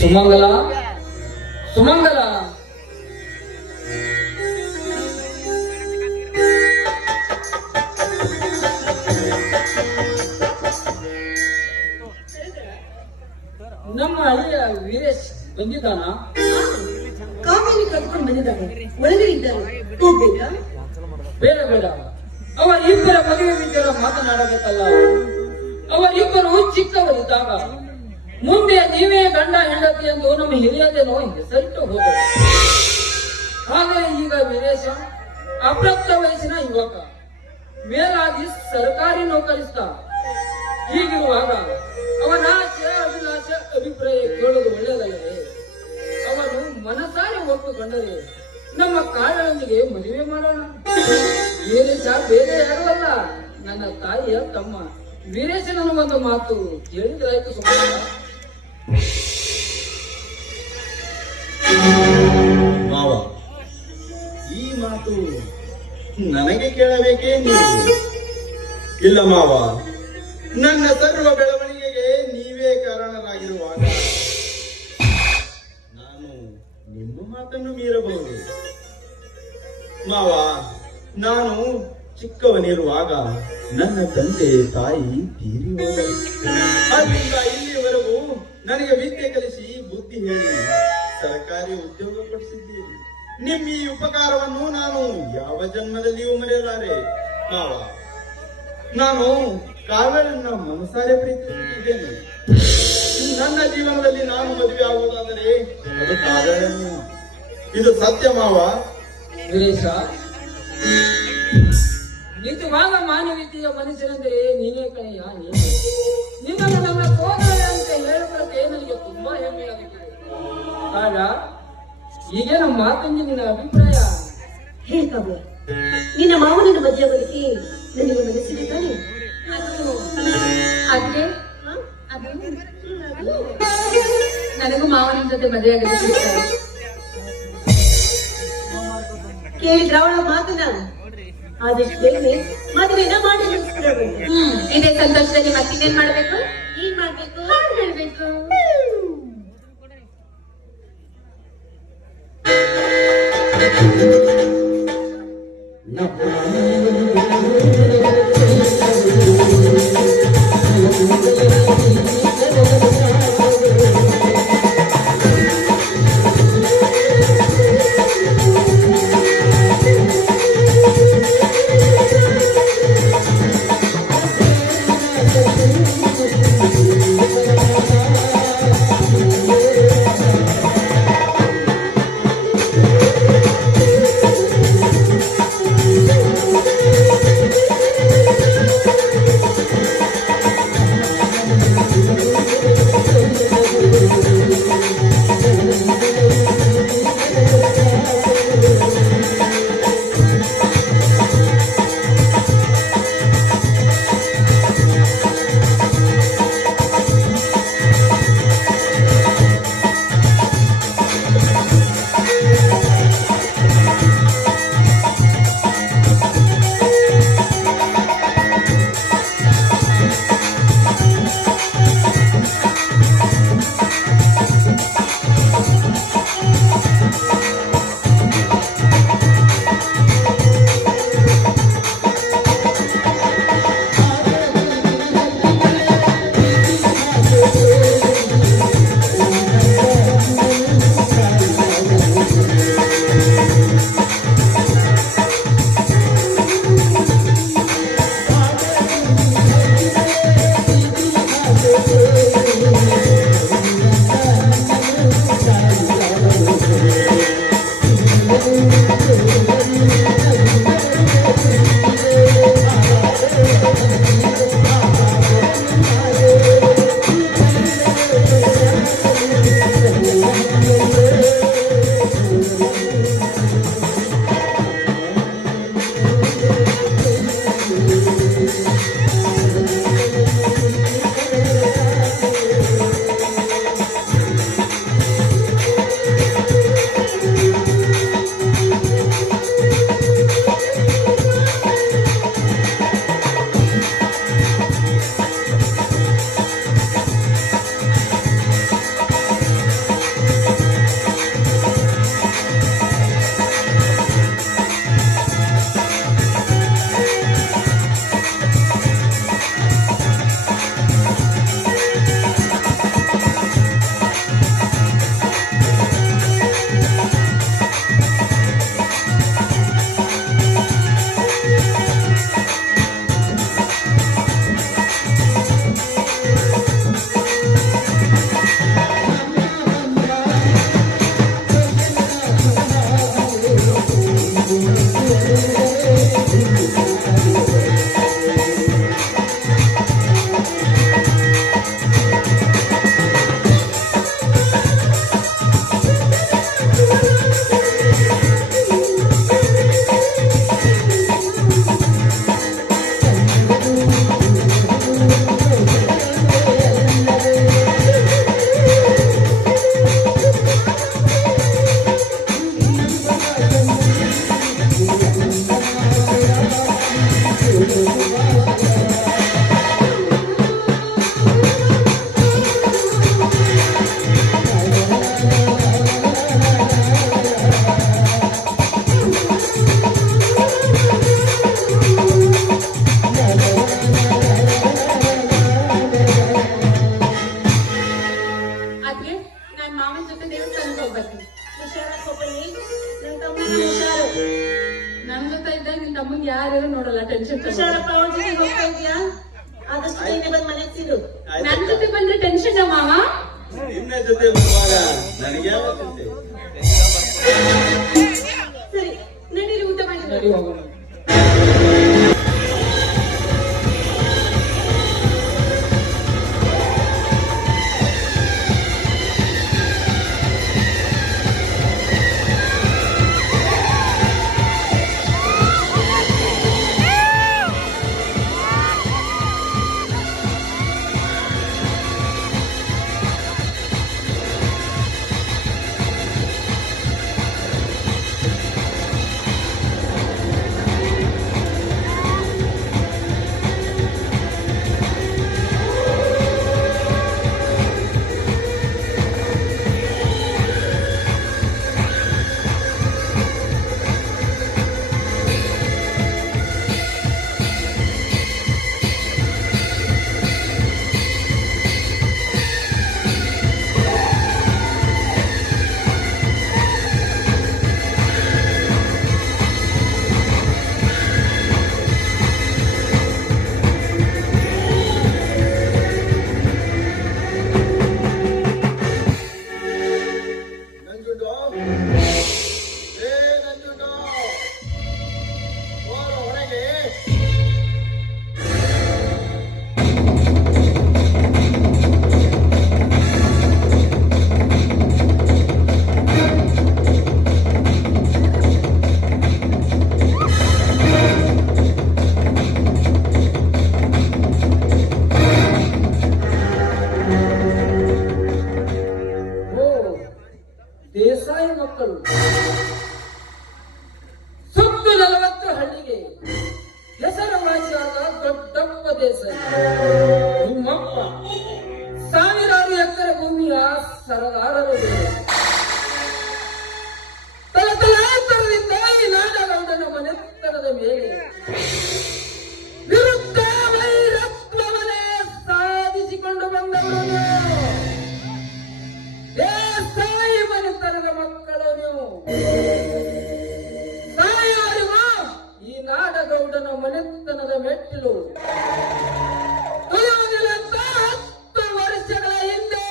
ಸುಮಂಗಲ ಸುಮಂಗಲ ನಮ್ಮ ಹಳ್ಳಿಯ ವೀರೇಶ್ ಬಂದಿದ್ದಾನ? ಕಾವೇರಿ ಕರ್ಕೊಂಡು ಬಂದಿದ್ದಾನೆ, ಒಳಗೆ ಇದ್ದಾರೆ. ಹೋಗ್ಬೇಕಾ? ಬೇಡ ಬೇಡ, ಅವರಿಬ್ಬರ ಮದುವೆ ವಿಚಾರ ಮಾತನಾಡಬೇಕಲ್ಲ. ಅವರಿಬ್ಬರು ಚಿಕ್ಕವರಿದ್ದಾಗ ಮುಂದೆ ನೀವೇ ಗಂಡ ಹೆಂಡತಿ ಎಂದು ನಮ್ಮ ಹಿರಿಯದೇನೋ ಹೆಸರಿಟ್ಟು ಹೋದರು. ಆದರೆ ಈಗ ವೀರೇಶ ಅಪ್ರಾಪ್ತ ವಯಸ್ಸಿನ ಯುವಕ, ಮೇಲಾಗಿ ಸರ್ಕಾರಿ ನೌಕರಿಸ್ತ. ಹೀಗಿರುವಾಗ ಅವನ ಆಸೆ ಅಭಿಲಾಷ ಅಭಿಪ್ರಾಯ ಕೇಳೋದು ಒಳ್ಳೆಯದಲ್ಲವೇ? ಅವನು ಮನಸಾರೆ ಒಪ್ಪುಕೊಂಡರೆ ನಮ್ಮ ಕಾಳೊಂದಿಗೆ ಮದುವೆ ಮಾಡೋಣ. ವೀರೇಶ ಬೇರೆ ಯಾರು ಅಲ್ಲ, ನನ್ನ ತಾಯಿಯ ತಮ್ಮ. ವೀರೇಶನ ಒಂದು ಮಾತು ಕೇಳಿದ್ರಾಯ್ತು ಸುಮ್ಮನೆ. ಮಾವ, ಈ ಮಾತು ನನಗೆ ಕೇಳಬೇಕೇ ನೀವು? ಇಲ್ಲ ಮಾವ, ನನ್ನ ಸರ್ವ ಬೆಳವಣಿಗೆಗೆ ನೀವೇ ಕಾರಣರಾಗಿರುವಾಗ ನಾನು ನಿಮ್ಮ ಮಾತನ್ನು ಮೀರಬಹುದು. ಮಾವ, ನಾನು ಚಿಕ್ಕವನಿರುವಾಗ ನನ್ನ ತಂದೆ ತಾಯಿ ತೀರಿ ಹೋದರು. ಅಲ್ಲಿಂದ ಇಲ್ಲಿಯವರೆಗೂ ನನಗೆ ವಿದ್ಯೆ ಕಲಿಸಿ ಬುದ್ಧಿ ಹೇಳಿ ಸರ್ಕಾರಿ ಉದ್ಯೋಗ ಕೊಡಿಸಿದ್ದೀರಿ. ನಿಮ್ಮ ಈ ಉಪಕಾರವನ್ನು ನಾನು ಯಾವ ಜನ್ಮದಲ್ಲಿಯೂ ಮರೆಯಲಾರೆ. ಮಾವ, ನಾನು ಕಾವೇರನ್ನ ಮನಸಾರೆ ಪ್ರೀತಿಸುತ್ತಿದ್ದೇನೆ. ನನ್ನ ಜೀವನದಲ್ಲಿ ನಾನು ಮದುವೆ ಆಗುವುದಾದರೆ ಅದು ಕಾವೇರನ್ನು. ಇದು ಸತ್ಯ ಮಾವ. ವೀರೇಶ, ನಿಜವಾದ ಮಾನವೀಯತೆಯ ಮನುಷ್ಯನೆಂದರೆ ನೀನೇ ಕಣೆಯ. ನಿನ್ನನ್ನು ನನ್ನ ಸೋದರ ಅಂತ ಹೇಳುವುದಕ್ಕೆ ನನಗೆ ತುಂಬಾ ಹೆಮ್ಮೆಯಾಗುತ್ತದೆ. ಆಗ ಈಗ ನಮ್ಮ ಮಾತಂಗಿ ನಿನ್ನ ಅಭಿಪ್ರಾಯ? ಹೇ ಕಾವ್ಯ, ನಿನ್ನ ಮಾವನನ್ನ ಮದುವೆ ಆಗೋದಕ್ಕೆ ನನಗೆ ಮನಸ್ಸಿದೆ ತಾನೆ? ಅದೇ ನನಗೂ ಮಾವನ ಜೊತೆ ಮದುವೆ ಆಗೋದಕ್ಕೆ ಕೇಳಿದ್ರ ಅವಳ ಮಾತನ್ನ? ಆದಷ್ಟು ಬೇಗನೆ ಮದುವೆನ ಮಾಡಿ ಇದೇ ಸಂತೋಷದಲ್ಲಿ ಮತ್ತಿನ್ನೇನ್ ಮಾಡ್ಬೇಕು? ಏನ್ ಮಾಡ್ಬೇಕು? ಹಾಡು ಹೇಳ್ಬೇಕು. ರಾತ್ರಿ ನಾನ್ ಮಾವನ ಜೊತೆ ದೇವಸ್ಥಾನಕ್ಕೆ ಹೋಗ್ಬರ್ತೀನಿ. ಹುಷಾರಾಗ್ಬೇಡಿ, ನನ್ ತಮ್ಮನ ಹುಷಾರು. ನನ್ ಜೊತೆ ಇದ್ದಾಗ ನಿನ್ ತಮ್ಮಂಗ್ ಯಾರು ನೋಡಲ್ಲ, ಟೆನ್ಷನ್ ಹುಷಾರಪ್ಪ, ಅವಳ ಜೊತೆ ಹೋಗ್ತಾ ಇದೀಯಾ? ಆದಷ್ಟು ಬೇಗ ಬಂದ್ ಮನೆಗ್ ಸಿಗು. ನನ್ ಜೊತೆ ಬಂದ್ರೆ ಟೆನ್ಷನ್ ಮಾವ. ನಿನ್ನ ಜೊತೆ ಬರುವಾಗ ನನಗೆ ಯಾವ ಚಿಂತೆ? ಸರಿ, ನಡೀರಿ, ಊಟ ಮಾಡಿ ನಡಿ ಹೋಗೋಣ. ದೇಸಾಯಿ ಮಕ್ಕಳು ಸುತ್ತು 40 ಹಳ್ಳಿಗೆ ಹೆಸರುವಾಸಿಯಾದ ದೊಡ್ಡಪ್ಪ ದೇಸಾಯಿ. ನಿಮ್ಮಪ್ಪ ಸಾವಿರಾರು ಎಕರೆ ಭೂಮಿಯ ಸರದಾರರು. ತಲತಲಾಂತರದಿಂದ ಈ ನಾಡಗೌಡನ ಮನೆತನದ ಮೇಲೆ ವಿರುದ್ಧ ವೈರತ್ವವನ್ನೇ ಸಾಧಿಸಿಕೊಂಡು ಬಂದವರು ದೇಸಾಯಿ ಮನೆತನದ ಮಕ್ಕಳು ನೀವು. ಸಾಯವರಿಗೂ ಈ ನಾಡಗೌಡನ ಮನೆತನದ ಮೆಟ್ಟಿಲು ತುಳಿಯುವುದಿಲ್ಲಂತ 10 ವರ್ಷಗಳ ಹಿಂದೆ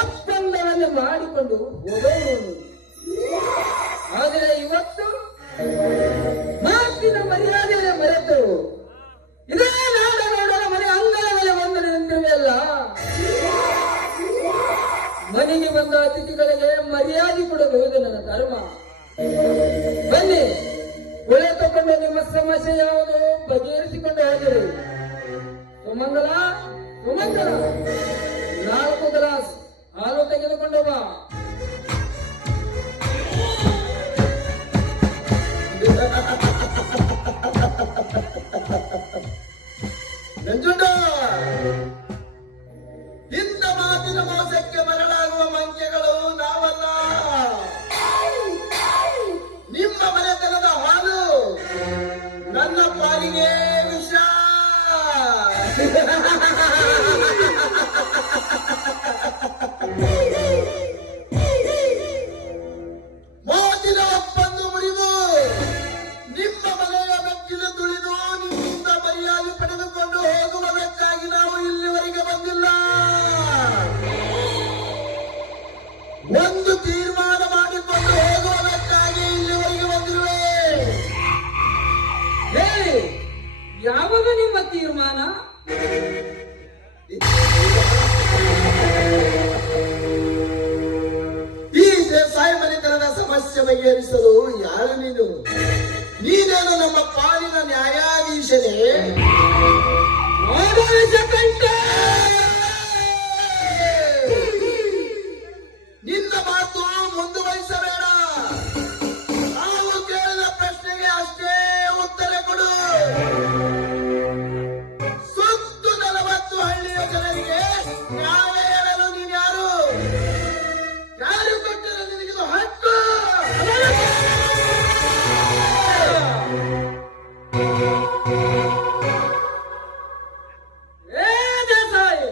ಒಪ್ಪಂದವನ್ನು ಮಾಡಿಕೊಂಡು ಹೋದವರು. ಆದರೆ ಇವತ್ತು ಮಾತಿನ ಮರ್ಯಾದೆಯನ್ನು ಮರೆತು ಇದೇ ನಾಡಗೌಡನ ಮನೆ ಅಂಗಳದಲ್ಲಿ ಬಂದು ನಿಂತಿವೆಯಲ್ಲ. ಮನೆಗೆ ಬಂದ ಅತಿಥಿಗಳಿಗೆ ಮರ್ಯಾದೆ ಕೊಡಬಹುದು ನನ್ನ ಧರ್ಮ. ಬನ್ನಿ, ಒಳ್ಳೆ ತಗೊಂಡು ನಿಮ್ಮ ಸಮಸ್ಯೆ ಯಾವುದು ಬಗೆಹರಿಸಿಕೊಂಡು ಹೋಗಿರಿ. ಸುಮಂಗಲ, ಸುಮಂಗಲ, 4 ಗ್ಲಾಸ್ ಹಾಲು ತೆಗೆದುಕೊಂಡು ಬಾ. ನಂಜುಂಡ, ಇಂಥ ಮಾತಿನ ಮೋಸಕ್ಕೆ ಮರಳಾಗುವ ಮಂಕ್ಯಗಳು ನಾವಲ್ಲ. ನಿಮ್ಮ ಮನೆತನದ ಹಾಲು ನನ್ನ ಪಾಲಿಗೆ ವಿಷ. ಮಾತಿನ ಒಪ್ಪಂದ ಮುರಿದು ನಿಮ್ಮ ಮನೆಯ ಮೆಟ್ಟಿಲು ತುಳಿದು ನಿಮ್ಮಿಂದ ಮರ್ಯಾದೆ ಪಡೆದುಕೊಂಡು ಹೋಗುವುದಕ್ಕಾಗಿ ನಾವು ಇಲ್ಲಿವರೆಗೆ ಬಂದಿಲ್ಲ. ಒಂದು ತೀರ್ಮಾನ ಮಾಡಿಕೊಂಡು ಹೋಗುವುದಕ್ಕಾಗಿ ಇಲ್ಲಿವರೆಗೆ ಬಂದಿರುವೆ. ಹೇಳಿ, ಯಾವುದು ನಿಮ್ಮ ತೀರ್ಮಾನ? ಈ ದೇಸಾಯಿ ಮನೆತನದ ಸಮಸ್ಯೆ ಬಗೆಹರಿಸಲು ಯಾರು ನೀನು? ನೀನೇನು ನಮ್ಮ ಪಾಲಿನ ನ್ಯಾಯಾಧೀಶನೇ? ಆಡಳಿತ ಕಂಠ! ನಿನ್ನ ಮಾತು ಮುಂದುವರಿಸಬೇಡ. ನಾವು ಕೇಳಿದ ಪ್ರಶ್ನೆಗೆ ಅಷ್ಟೇ ಉತ್ತರ ಕೊಡು. ಸುತ್ತು 40 ಹಳ್ಳಿಯ ಜನರಿಗೆ ನ್ಯಾಯ ಹೇಳಲು ನೀನ್ಯಾರು? ಯಾರು ಕೊಟ್ಟರು ನಿನಗಿದು ಹಕ್ಕು? ಏ ದೇಸಾಯಿ,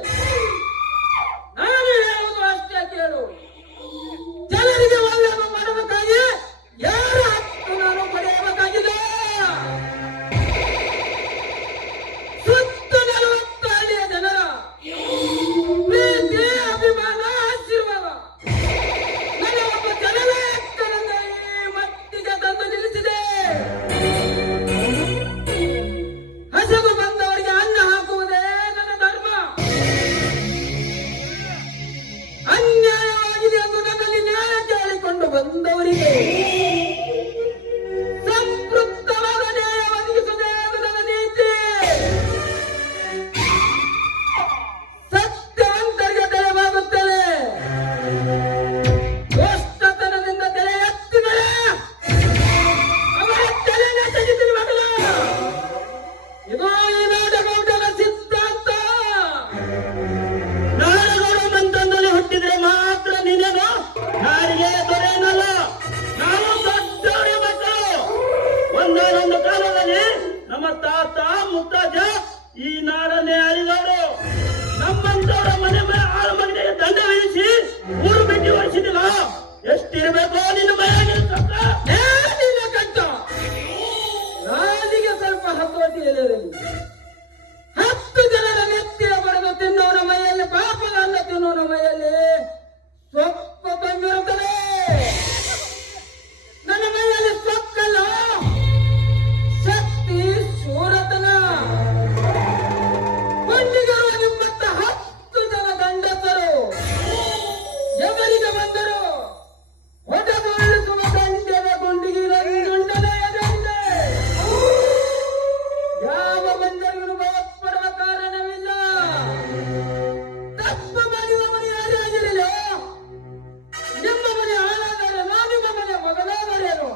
ಅಂತವರ ಮನೆ ಮೇಲೆ ಆಳ ಮಗನಿಗೆ ದಂಡ ವಿಧಿಸಿ ಊರು ಬಿಟ್ಟು ಓಡಿಸಿದಿಲ್ಲ. ಎಷ್ಟಿರ್ಬೇಕೋ ನಿನ್ನ ಮನೆಯಾಗಿ ಸೊಕ್ಕ? ಏನಿಲ್ಲ ಕಂಠ, ರಾಜಿಗೆ ಸ್ವಲ್ಪ ಹತೋಟಿ ಎಲೆಯಲ್ಲಿ 10 ಜನರ ನೆತ್ತಿಯ ಬರೆದು ತಿನ್ನೋನ ಮೈಯಲ್ಲಿ ಪಾಪದ ಅನ್ನ ತಿನ್ನೋನ ಮೈಯಲ್ಲಿ ಸೊಕ್ಕ ತಂಗಿರುತ್ತದೆ. ನನ್ನ ಮೈಯಲ್ಲಿ ಸೊಕ್ಕಲ್ಲ, ಶಕ್ತಿ ಶೂರತನ. ಕೊಂಡಿಗಿರುವ ನಿಮ್ಮತ್ತ 10 ಜನ ಗಂಡಸರು ಎವರಿಗೆ ಬಂದರು ಹೊಡೆದುರುಳಿಸುವ ಗಂಡನ ಗುಂಡಿಗಿರಂದುಂಡದ ಎದೆಯಿದೆ. ಯಾವ ಬಂದರಿಗೂ ಭಯಪಡುವ ಕಾರಣವಿಲ್ಲ. ತಪ್ಪು ಮಾಡಿದವನು ಯಾರೇ ಆಗಿರಲಿಲ್ಲ, ನಿಮ್ಮ ಮನೆ ಹಾಳಾದರೇನೋ, ನಿಮ್ಮ ಮನೆ ಮಗನಾದರೇನೋ,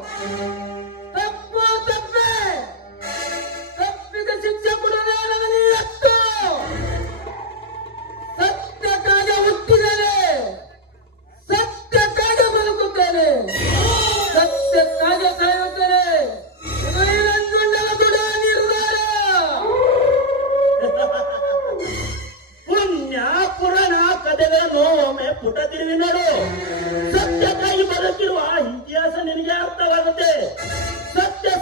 ತಪ್ಪು ತಪ್ಪೇ. ತಪ್ಪಿಗೆ ಶಿಕ್ಷೆ ಕೊಡುವುದೇ ನನಗೆ ಎತ್ತು. ಸತ್ಯಕ್ಕಾಗಿ ಹುಟ್ಟಿದ್ದೇನೆ, ಸತ್ಯಕ್ಕಾಗಿ ಬದುಕುತ್ತೇನೆ, ಸತ್ಯಕ್ಕಾಗಿ ಸಾಯುತ್ತೇನೆ. ಇದು ಈ ನಂಜುಂಡನ ದೃಢ ನಿರ್ಧಾರ. ಪುಣ್ಯ ಪುರಾಣ ಕಥೆಗಳನ್ನು ಒಮ್ಮೆ ಪುಟ ತಿರುವಿ ನೋಡು. ಸತ್ಯಕ್ಕಾಗಿ ಬದುಕಿರುವ ಇತಿಹಾಸ ನಿನಗೆ ಅರ್ಥವಾಗುತ್ತೆ.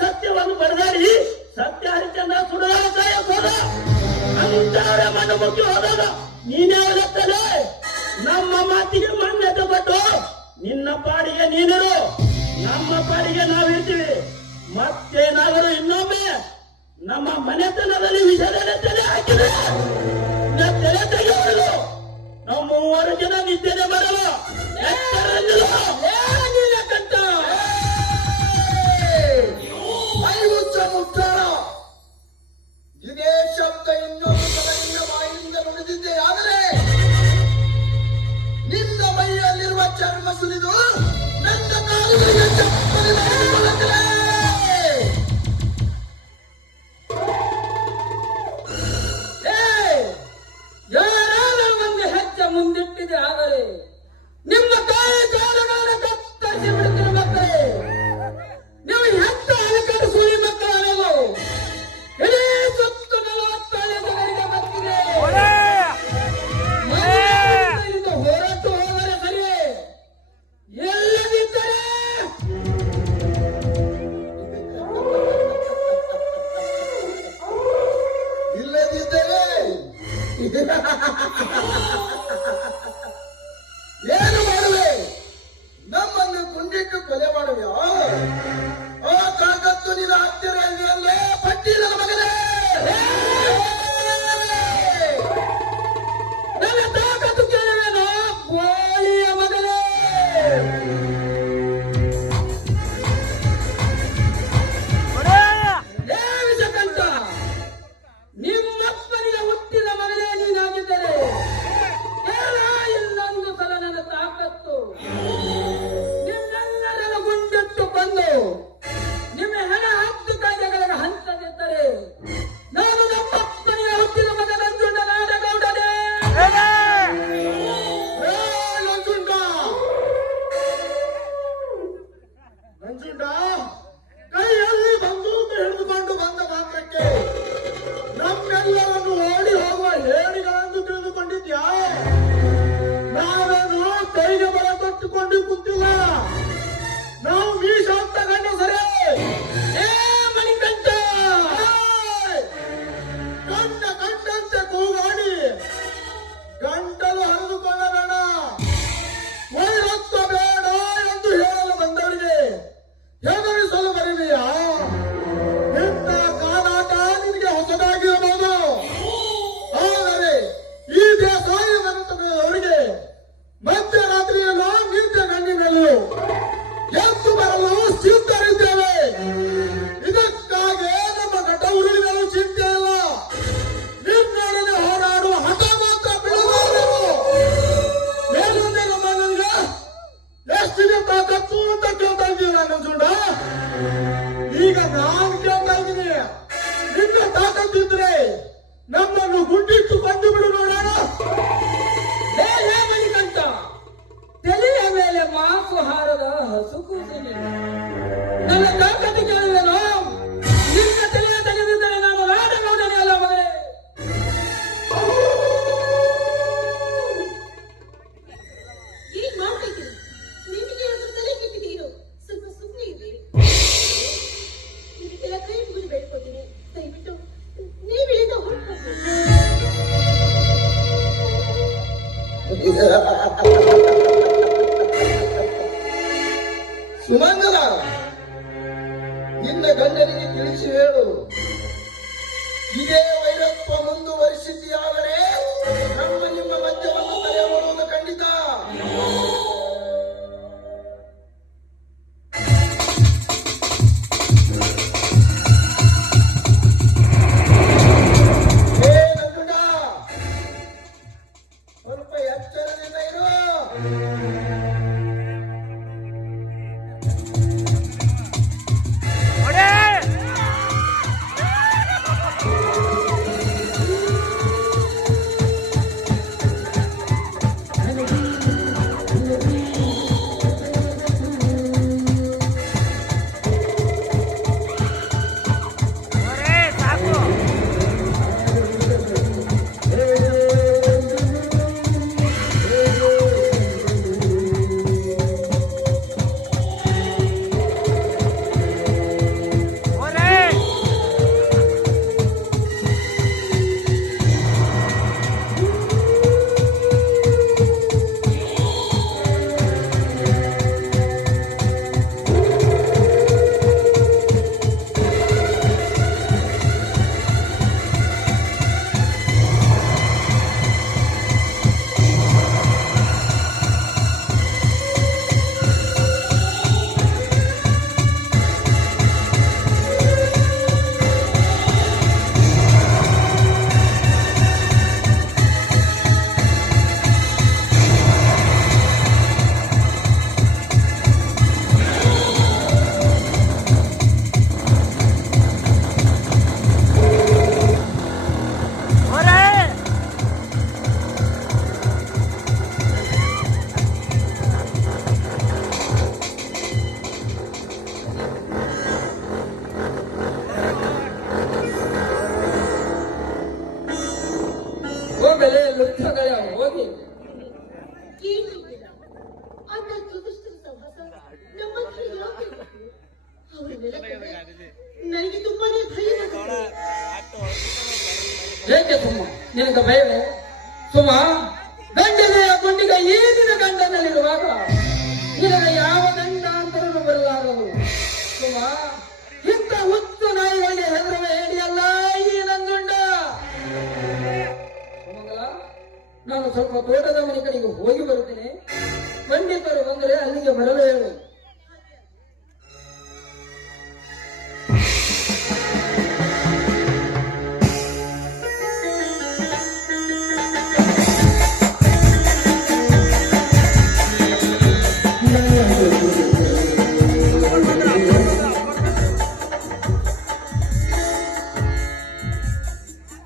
ಸತ್ಯವನ್ನು ಬರೆದಾಡಿ ಸತ್ಯ ಹರಿಚಂದ್ರ ಸುಡಾರ ಕಾಯೋದ ಅಂತವರ ಮಣ್ಣು ಮುಕ್ಕಿ ಹೋದಾಗ ನೀನೇ ಅವಲತ್ತಲೆ. ನಮ್ಮ ಮಾತಿಗೆ ಮಾನ್ಯತೆ ಕೊಟ್ಟು ನಿನ್ನ ಪಾಡಿಗೆ ನೀನಿರು, ನಮ್ಮ ಪಾಡಿಗೆ ನಾವಿರ್ತೀವಿ. ಮತ್ತೇನಾದರೂ ಇನ್ನೊಮ್ಮೆ ನಮ್ಮ ಮನೆತನದಲ್ಲಿ ವಿಷಯದ ತಲೆ ಹಾಕಿದೆ ತಲೆ ತೆಗೆಯುವುದು. ನಾವು 3 ಜನ ನಿದ್ದೆ ಮಾಡಲು ಏನಿಲ್ಲ ಕಂಠ, ಐವತ್ತ ಮುಟ್ಟಾಳ ಇದೇ ಶಬ್ದ ಇನ್ನೊಂದು ಸಲ ನಿನ್ನ ಬಾಯಿಯಿಂದ ನುಡಿದಿದ್ದೆ. ಆದರೆ ನಿನ್ನ ಮೈಯಲ್ಲಿರುವ ಚರ್ಮ ಸುಲಿದು ನನ್ನ ಕಾಲುಗಳಿಗೆ ಚಪ್ಪಲಿ ಮಾಡಿಕೊಳ್ಳುತ್ತಲೇ. ಯಾರಾದರೂ ಒಂದು ಹೆಜ್ಜೆ ಮುಂದಿಟ್ಟಿದೆ ಆದರೆ ನಿಮ್ಮ ಕೈ ಕಾಲುಗಳನ್ನು ಕತ್ತರಿಸಿ ಬಿಡುತ್ತಿರುವ ಮಕ್ಕಳೇ. ನೀವು ಹೆತ್ತ ಹಲಕಲು ಸುಳಿ ಮಕ್ಕಳು ಅನ್ನೋದು ಇಡೀ ಸುತ್ತು 40 ಜನರಿಗೆ ಗೊತ್ತಿದೆ. ಮನೆಯಿಂದ ಹೊರಟು ಹೋದರೆ ಸರಿ, ಎಲ್ಲದಿದ್ದರೆ ಸುಮಂಗಲ, ನಿನ್ನ ಗಂಡನಿಗೆ ತಿಳಿಸಿ ಹೇಳು, ಇದೇ ವೈರತ್ವ ಮುಂದುವರಿಸಿದೆಯಾದರೆ ನಿಮ್ಮ ಮಧ್ಯವನ್ನು ತಡೆಯುವುದು ಖಂಡಿತ. ಹೇ ನಂಜುಂಡ, ಸ್ವಲ್ಪ ಎಚ್ಚರದಿಂದ ಇರು. ಹೋಗಲೇ ಲುಪ್ತಗಳ ಹೋಗಿ. ಕೇಳಿದ್ದೀರ? ಅಂತ ದುರದೃಷ್ಟದ ಸಹವಾಸ ನಮ್ಮ ಹತ್ರ ಯಾಕೆ ಬೇಕು? ಅವರ ನೆಲಕ್ಕೆ ನನಗೆ ತುಂಬಾನೇ ಭಯವಾಗುತ್ತದೆ. ಏಕೆ ಸುಮ್ಮ ನಿನಗೆ ಭಯವೇ? ಸುಮ, ಗಂಡನೆಯ ಗುಂಡಿಗೆ ಈ ದಿನ ಗಂಡನಲ್ಲಿರುವಾಗ ನಿನಗೆ ಯಾವ ಗಂಡಾಂತರನು ಬರಲಾರದು. ಸುಮ, ಇಂಥ ಹುಚ್ಚು ನಾಯಿಗಳಿಗೆ ಹೆದರುವ ಹೇಳಿಯಲ್ಲ ಈ ನಂಜುಂಡ. ಸುಮಂಗಲ, ನಾನು ಸ್ವಲ್ಪ ತೋಟದ ಮನೆ ಕಡೆಗೆ ಹೋಗಿ ಬರುತ್ತೇನೆ. ಪಂಡಿತರು ಬಂದರೆ ಅಲ್ಲಿಗೆ ಬರಲು ಹೇಳು.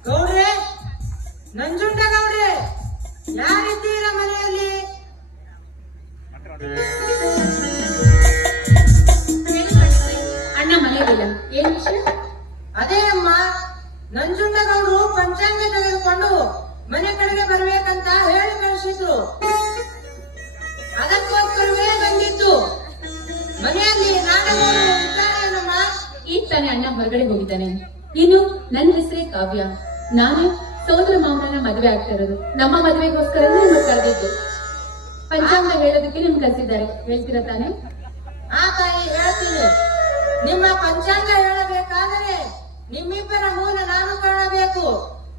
ಗೌಡ್ರೆ, ನಂಜುಂಡ ಗೌಡ್ರೆ, ಯಾರಿದ್ದೀರ ಮನೆಯಲ್ಲಿ? ಅಣ್ಣ ಮನೆಯಲ್ಲಿಲ್ಲ. ಏನ್ ವಿಷಯ? ಅದೇ ಅಮ್ಮ, ನಂಜುಂಡ ಗೌಡ್ರು ಪಂಚಾಂಗ ತೆಗೆದುಕೊಂಡು ಮನೆ ಕಡೆಗೆ ಬರ್ಬೇಕಂತ ಹೇಳಿ ಕಳಿಸಿದ್ರು. ಅದಕ್ಕೋಸ್ಕರವೇ ಬಂದಿದ್ದು. ಮನೆಯಲ್ಲಿ ನಾಡಗೌಡರು ಇದ್ದಾರೇನಮ್ಮ? ಈಗ ತಾನೇ ಅಣ್ಣ ಹೊರಗಡೆ ಹೋಗಿದ್ದಾನೆ. ಇನ್ನು ನನ್ನ ಹೆಸರೇ ಕಾವ್ಯ. ನಾನೇ ಸೋದರ ಮಾವನ ಮದುವೆ ಆಗ್ತಾ ಇರೋದು. ನಮ್ಮ ಮದುವೆಗೋಸ್ಕರ ನಿಮ್ಗೆ ಕರೆದಿದ್ದು. ಪಂಚಾಂಗ ಹೇಳೋದಕ್ಕೆ ನಿಮ್ಗೆ ಕರೆಸಿದ್ದಾರೆ. ಹೇಳ್ತೀರಾ ತಾನೇ? ಆ ತಾಯಿ, ಹೇಳ್ತೀನಿ. ನಿಮ್ಮ ಪಂಚಾಂಗ ಹೇಳಬೇಕಾದರೆ ನಿಮ್ಮಿಬ್ಬರ ಮೂಲ ನಾನು ಕಾಣಬೇಕು.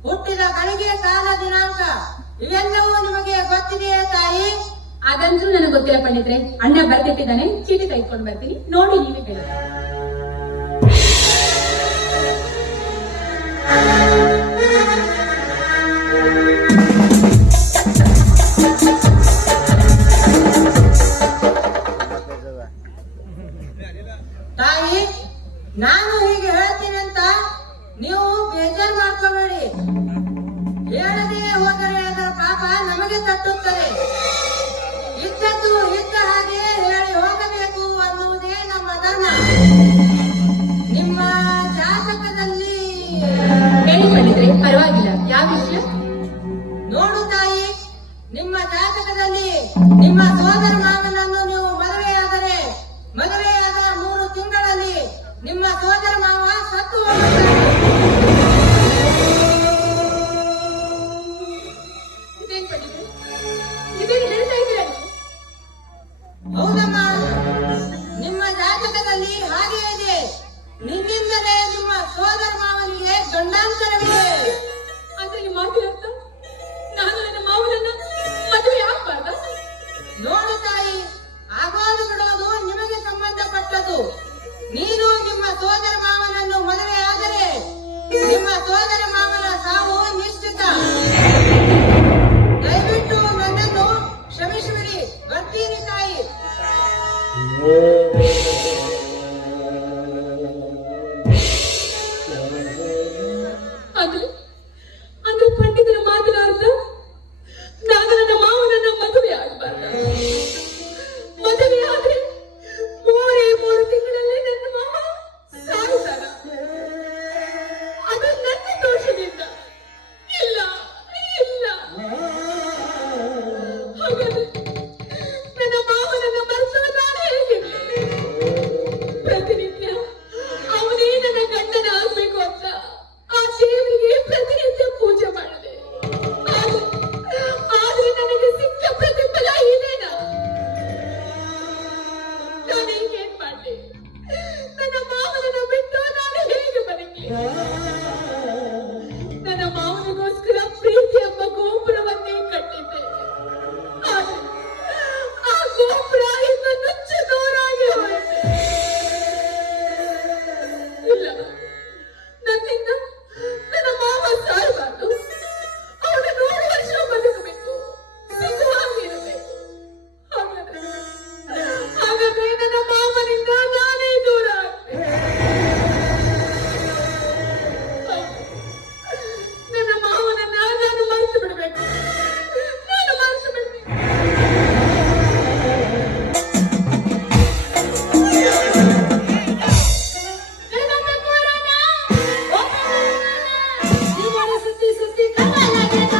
ಹುಟ್ಟಿದ ಗಳಿಗೆ, ಕಾಲ, ದಿನಾಂಕ ಇವೆಲ್ಲವೂ ನಿಮಗೆ ಗೊತ್ತಿದೆಯೇ ತಾಯಿ? ಅದಂತೂ ನನಗೆ ಗೊತ್ತಿಲ್ಲ ಪಂಡಿತ್ರೆ. ಅಣ್ಣ ಬರ್ತಿಟ್ಟಿದ್ದಾನೆ, ಚೀಟಿ ತೆಗೆದುಕೊಂಡು ಬರ್ತೀನಿ, ನೋಡಿ ನೀವೇ ಹೇಳಿ. ತಾಯಿ, ನಾನು ಹೀಗೆ ಹೇಳ್ತೀನಂತ ನೀವು ಬೇಜಾರು ಮಾಡ್ಕೋಬೇಡಿ. ಹೇಳದೇ ಹೋದರೆ ಅದರ ಪಾಪ ನಮಗೆ ತಟ್ಟುತ್ತದೆ. ಇದ್ದದ್ದು ಇದ್ದ ಹಾಗೆ ಹೇಳಿ ಹೋಗಬೇಕು ಅನ್ನುವುದೇ ನಮ್ಮ ಧರ್ಮ. ನಿಮ್ಮ ಜಾತಕದಲ್ಲಿ ಹೇಳಿ ಪಂಡಿತ್ರೆ, ಪರವಾಗಿಲ್ಲ. ಯಾವ ವಿಷಯ? ನೋಡು ತಾಯಿ, ನಿಮ್ಮ ಜಾತಕದಲ್ಲಿ ನಿಮ್ಮ ಸೋದರ ಮಾವನನ್ನು ನೀವು ಮದುವೆಯಾದರೆ ಮದುವೆಯಾದ 3 ತಿಂಗಳಲ್ಲಿ ನಿಮ್ಮ ಸೋದರ ಮಾವ ಸತ್ತು ಹೋಗುತ್ತಾರೆ. ಇದೇನ್ ಪಂಡಿತ್ರೆ? ಮತಾಂತರವಿದೆ. ಅಂದ್ರೆ ನಿಮ್ಮ ಮಾತಿನ ಅರ್ಥ ನಾನು ನನ್ನ ಮಾವನನ್ನ ಮದುವೆ ಆಗ್ಬಾರ್ದ? ನೋಡು ತಾಯಿ, ಆಗೋದು ಬಿಡೋದು ನಿಮಗೆ ಸಂಬಂಧಪಟ್ಟದ್ದು. ನೀನು ನಿಮ್ಮ ಸೋದರ ಮಾವನನ್ನು ಮದುವೆ ಆದರೆ ನಿಮ್ಮ ಸೋದರ ಮಾವನ ಸಾವು ನಿಶ್ಚಿತ. ದಯವಿಟ್ಟು ನನ್ನನ್ನು ಕ್ಷಮಿಸುವಿರಿ. ಬರ್ತೀನಿ ತಾಯಿ. ಅಂದ್ರೆ ಅಂದ್ರೆ ಪಂಡಿತರ ಮಾತಿನ ಅರ್ಥ ನಾನು ನನ್ನ ಮಾವನನ್ನ ಮದುವೆ ಆಗ್ಬಾರ್ದ? ಮದುವೆ ಆದ್ರೆ 3 ತಿಂಗಳಲ್ಲಿ ನನ್ನ ಮಾವ ಸಾಯ್ತಾನ. ಅದು ನನ್ನ ದೋಷದಿಂದ. ಇಲ್ಲ ಇಲ್ಲ, ಹಾಗಾದ್ರೆ ನನ್ನ ಮಾವನನ್ನ ಮರೆತು ನಾನು ಹೇಗಿರ್ಲಿ? ಪ್ರತಿನಿತ್ಯ ಅವನೇ ನನ್ನ ಗಂಡನ ಆಗ್ಬೇಕು ಅಂತ ಆ ದೇವರಿಗೆ ಪ್ರತಿನಿತ್ಯ ಪೂಜೆ ಮಾಡಿದೆ. ಆದ್ರೆ ನನಗೆ ಸಿಕ್ಕ ಪ್ರತಿಫಲ ಇದೇನಾ? ನಾನು ಈಗೇನ್ ಮಾಡ್ಲಿ? ನನ್ನ ಮಾವನನ್ನ ಬಿಟ್ಟು ನಾನು ಹೇಗೆ ಬದುಕಿ? ನನ್ನ ಮಾವನಿಗೋಸ್ಕರ ಪ್ರೀತಿ ಎಂಬ ಗೋಪುರವನ್ನೇ ಕಟ್ಟಿದ್ದೆ. ಆದ್ರೆ ಆ ಗೋಪುರ ಇನ್ನು ನುಚ್ಚು ನೂರಾಗಿ ಹೋಯಿತೆ. ಇಲ್ಲ, ನನ್ನಿಂದ ನನ್ನ ಮಾವ ಸಾಯಬಾರ್ದು. ಅವನು 100 ವರ್ಷ ಬದುಕಬೇಕು, ಸುಖವಾಗಿರಬೇಕು. ಹಾಗಾದ್ರೆ ನನ್ನ ಮಾವನಿಂದ ನಾನೇ ದೂರ ಆಗ್ಬೇಕು. ನನ್ನ ಮಾವನನ್ನ ನಾನು ಮರೆತು ಬಿಡಬೇಕು. ನಾನು ಮರೆತು ಬಿಡ್ಬೇಕು. ಸುತ್ತಿ ಸುತ್ತಿ ಕಮಲಾಗ್ಯದ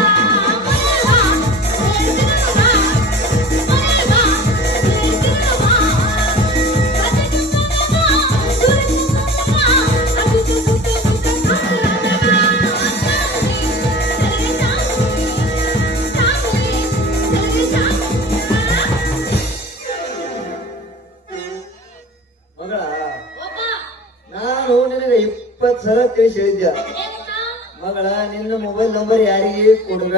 ಮಗಳ, ನಾನು ನಿನಗೆ 20 ಸಲ ತಿಳಿಸಿ ಹೇಳಿದ್ದೆ ಮಗಳ, ನಿನ್ನ ಮೊಬೈಲ್ ನಂಬರ್ ಯಾರಿಗೆ ಕೊಡಬೇಡ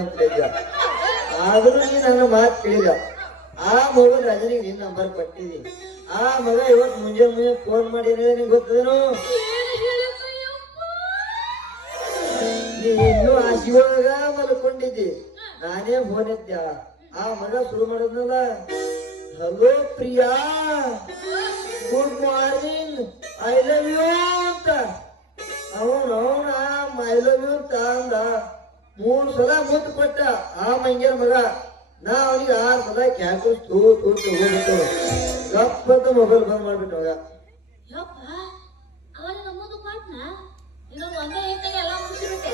ಅಂತ ಹೇಳಿದ್ದ. ಆದ್ರೂ ನೀ ನನ್ನ ಮಾತು ಕೇಳಿಲ್ಲ. ಆ ಮೊಬೈಲ್ ರಜನಿಗೆ ನಿನ್ನ ನಂಬರ್ ಕೊಟ್ಟಿದಿ. ಆ ಮಗ ಇವತ್ತು ಮುಂಜಾನೆ ಫೋನ್ ಮಾಡಿ ನಿಂಗೆ ಗೊತ್ತದೇನು? ನೀ ಇನ್ನೂ ಆಶೀರ್ವಾದ ಮಲ್ಕೊಂಡಿದ್ದಿ. ನಾನೇ ಫೋನ್ ಎತ್ತ. ಆ ಮಗ ಶುರು ಮಾಡೋದ್ನಲ್ಲ, hello Priya, good morning, I love you ಅಂತ. ಅವನ ಐ ಲವ್ ಯು ಅಂತ ಅಂದ. 3 ಸಲ ಮುತ್ತು ಕೊಟ್ಟ ಆ ಮಂಗ್ಯನ ಮಗ. ನಾ ಅವನಿಗೆ 6 ಸಲ ಕ್ಯಾಕು ಹೋಗ್ಬಿಟ್ಟು ಗಪ್ಪಂತ ಮೊಬೈಲ್ ಬಂದ್ ಮಾಡ್ಬಿಟ್ಟು ಮಗ. ಯಪ್ಪ, ಅವನಿಗೆ ಮುಂದೆ ಕೊಟ್ನ ಇನ್ನೊಂದು ಒಂದೇ ಐತಾಗ ಎಲ್ಲ ಮುಗಿಸ್ಬಿಟ್ಟೆ.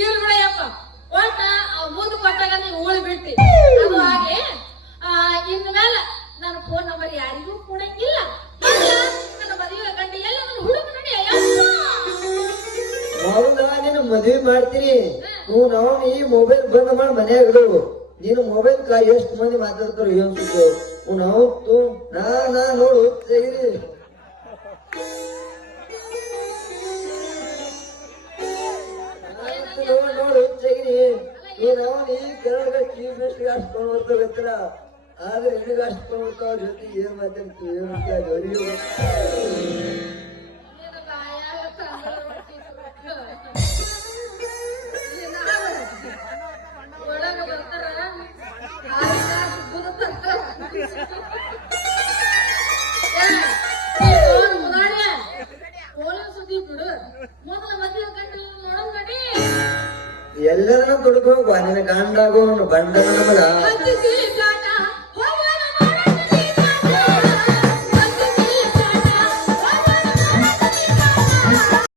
ಇವ್ರು ಬಿಡಯ್ಯಪ್ಪ, ಒಟ್ಟ ಮುಂದೆ ಕೊಟ್ಟಾಗ ನೀವು ಉಳಿ ಬಿಟ್ಟಿ. ಅದು ಹಾಗೆ ಇನ್ನು ಮೇಲೆ ನನ್ನ ಫೋನ್ ನಂಬರ್ ಯಾರಿಗೂ ಕೊಡಂಗಿಲ್ಲ. ನನ್ನ ಮದುವೆ ಗಂಡ ಎಲ್ಲ ನನ್ನ ಹುಡುಗ ನೋಡಿ. ಹೌದಾ, ನೀನು ಮದ್ವೆ ಮಾಡ್ತೀನಿ. ನಾವು ಈ ಮೊಬೈಲ್ ಬಂದ್ ಮಾಡಿ ಮನ್ಯಾಗ ಇಡು. ನೀನು ಮೊಬೈಲ್ ಎಷ್ಟು ಮಂದಿ ಮಾತಾಡ್ತಾರೋ ಏನ್ ಸುತ್ತು ನಾವು ನಾ ನೋಡು ತೆಗಿರಿ. ನೋಡು ತೆಗಿರಿ. ನೀನು ಈ ಕೆಳಗ ಚೀಫ್ ಮಿನಿಸ್ಟರ್ ಅಷ್ಟು ಗೊತ್ತಿಲ್ಲ. ಆದ್ರೆ ನಿನಗೆ ಅಷ್ಟು ಅವ್ರ ಜೊತೆ ಏನ್ ಮಾತಾಡ್ತೀವಿ ಅವರಿಗೆ ಒಳಗ ಬರ್ತಾರ ಸುದ್ದಿ ಬಿಡು. ಮೊದಲ ಮದುವೆ ಗಂಟು ನೋಡೋದ್ ನೋಡಿ ಎಲ್ಲರನ್ನ ದುಡ್ಕೋಗ ನಿನ್ನ ಗಂಡಾಗೋ ಬಂಡನ ಮಗ.